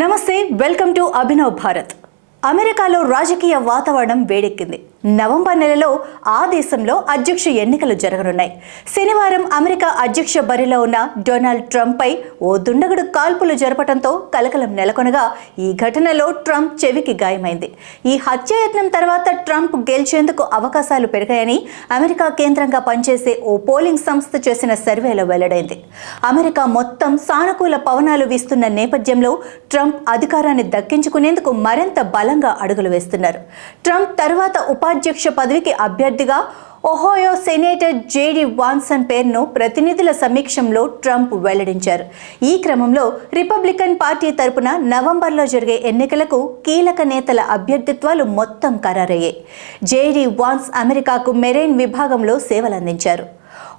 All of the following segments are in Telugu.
నమస్తే, వెల్కమ్ టు అభినవ్ భారత్. అమెరికాలో రాజకీయ వాతావరణం వేడెక్కింది. నవంబర్ నెలలో ఆ దేశంలో అధ్యక్ష ఎన్నికలు జరగనున్నాయి. శనివారం అమెరికా అధ్యక్ష బరిలో ఉన్న డొనాల్డ్ ట్రంప్పై ఓ దుండగుడు కాల్పులు జరపడంతో కలకలం నెలకొనగా ఈ ఘటనలో ట్రంప్ చెవికి గాయమైంది. ఈ హత్యాయత్నం తర్వాత ట్రంప్ గెలిచేందుకు అవకాశాలు పెరిగాయని అమెరికా కేంద్రంగా పనిచేసే ఓ పోలింగ్ సంస్థ చేసిన సర్వేలో వెల్లడైంది. అమెరికా మొత్తం సానుకూల పవనాలు వీస్తున్న నేపథ్యంలో ట్రంప్ అధికారాన్ని దక్కించుకునేందుకు మరింత బలంగా అడుగులు వేస్తున్నారు. ట్రంప్ తర్వాత ఉపాధ్యక్ష పదవికి అభ్యర్థిగా ఒహోయో సెనేటర్ జేడీ వాన్సన్ పేరును ప్రతినిధుల సమీక్షంలో ట్రంప్ వెల్లడించారు. ఈ క్రమంలో రిపబ్లికన్ పార్టీ తరపున నవంబర్లో జరిగే ఎన్నికలకు కీలక నేతల అభ్యర్థిత్వాలు మొత్తం ఖరారయ్యాయి. జేడీ వాన్స్ అమెరికాకు మెరైన్ విభాగంలో సేవలందించారు.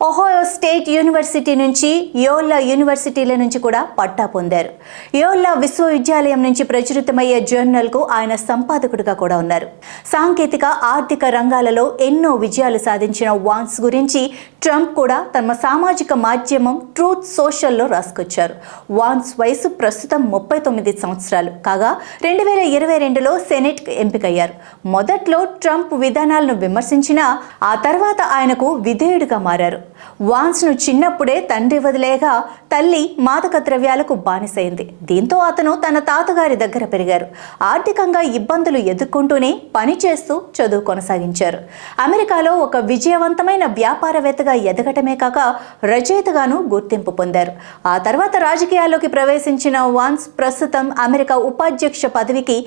ఒహోయో స్టేట్ యూనివర్సిటీ నుంచి యోల్లా యూనివర్సిటీల నుంచి కూడా పట్టా పొందారు. యోల్లా విశ్వవిద్యాలయం నుంచి ప్రచురితమయ్యే జర్నల్కు ఆయన సంపాదకుడిగా కూడా ఉన్నారు. సాంకేతిక, ఆర్థిక రంగాలలో ఎన్నో విజయాలు సాధించిన వాన్స్ గురించి ట్రంప్ కూడా తమ సామాజిక మాధ్యమం ట్రూత్ సోషల్లో రాసుకొచ్చారు. వాన్స్ వయసు ప్రస్తుతం 39 సంవత్సరాలు కాగా 2022లో సెనెట్కు ఎంపికయ్యారు. మొదట్లో ట్రంప్ విధానాలను విమర్శించినా ఆ తర్వాత ఆయనకు విధేయుడిగా మారారు. వాన్స్ను చిన్నప్పుడే తండ్రి వదిలేగా తల్లి మాదక ద్రవ్యాలకు బానిసైంది. దీంతో అతను తన తాతగారి దగ్గర పెరిగారు. ఆర్థికంగా ఇబ్బందులు ఎదుర్కొంటూనే పనిచేస్తూ చదువు కొనసాగించారు. అమెరికాలో ఒక విజయవంతమైన వ్యాపారవేత్తగా ఎదగటమే కాక రచయితగాను గుర్తింపు పొందారు. ఆ తర్వాత రాజకీయాల్లోకి ప్రవేశించిన వాన్స్ ప్రస్తుతం అమెరికా ఉపాధ్యక్ష పదవికి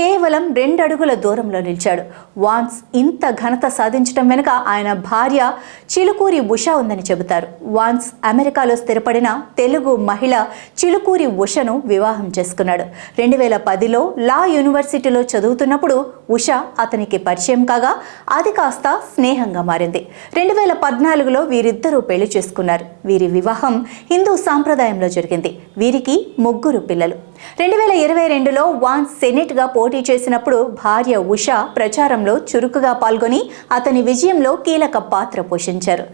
కేవలం 2 అడుగుల దూరంలో నిలిచాడు. వాన్స్ ఇంత ఘనత సాధించడం వెనుక ఆయన భార్య చిలుకూరి ఉషా ఉందని చెబుతారు. వాన్స్ అమెరికాలో స్థిరపడిన తెలుగు మహిళ చిలుకూరి ఉషను వివాహం చేసుకున్నాడు. 2010లో లా యూనివర్సిటీలో చదువుతున్నప్పుడు ఉష అతనికి పరిచయం కాగా అది కాస్త స్నేహంగా మారింది. 2014లో వీరిద్దరూ పెళ్లి చేసుకున్నారు. వీరి వివాహం హిందూ సాంప్రదాయంలో జరిగింది. వీరికి 3 పిల్లలు. 2022లో వాన్స్ సెనేట్గా పోటీ చేసినప్పుడు భార్య ఉష ప్రచారంలో చురుకుగా పాల్గొని అతని విజయంలో కీలక పాత్ర పోషించారు.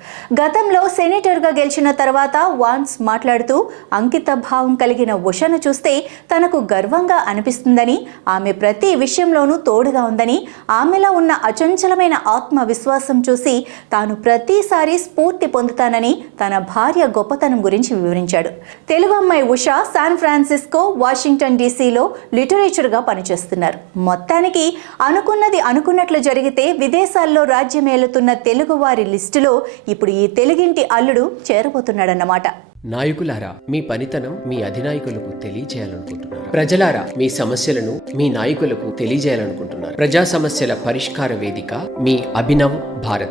గతంలో సెనేటర్గా గెలిచిన తర్వాత వాన్స్ మాట్లాడుతూ అంకిత భావం కలిగిన ఉషను చూస్తే తనకు గర్వంగా అనిపిస్తుందని, ఆమె ప్రతి విషయంలోనూ తోడుగా ఉందని, ఆమెలో ఉన్న అచంచలమైన ఆత్మవిశ్వాసం చూసి తాను ప్రతిసారి స్ఫూర్తి పొందుతానని తన భార్య గొప్పతనం గురించి వివరించాడు. తెలుగు అమ్మాయి ఉష శాన్ ఫ్రాన్సిస్కో, వాషింగ్టన్ డీసీలో లిటరేచర్గా పనిచేస్తున్నారు. మొత్తానికి అనుకున్నది అనుకున్నట్లు జరిగితే విదేశాల్లో రాజ్యమేలుతున్న తెలుగువారి లిస్టులో ఇప్పుడు ఈ తెలుగింటి అల్లుడు చేరబోతున్నాడన్నమాట. నాయకులారా, మీ పనితనం మీ అధినాయకులకు తెలియజేయాలనుకుంటున్నారు. ప్రజలారా, మీ సమస్యలను మీ నాయకులకు తెలియజేయాలనుకుంటున్నారు. ప్రజా సమస్యల పరిష్కార వేదిక మీ అభినవ్ భారత్.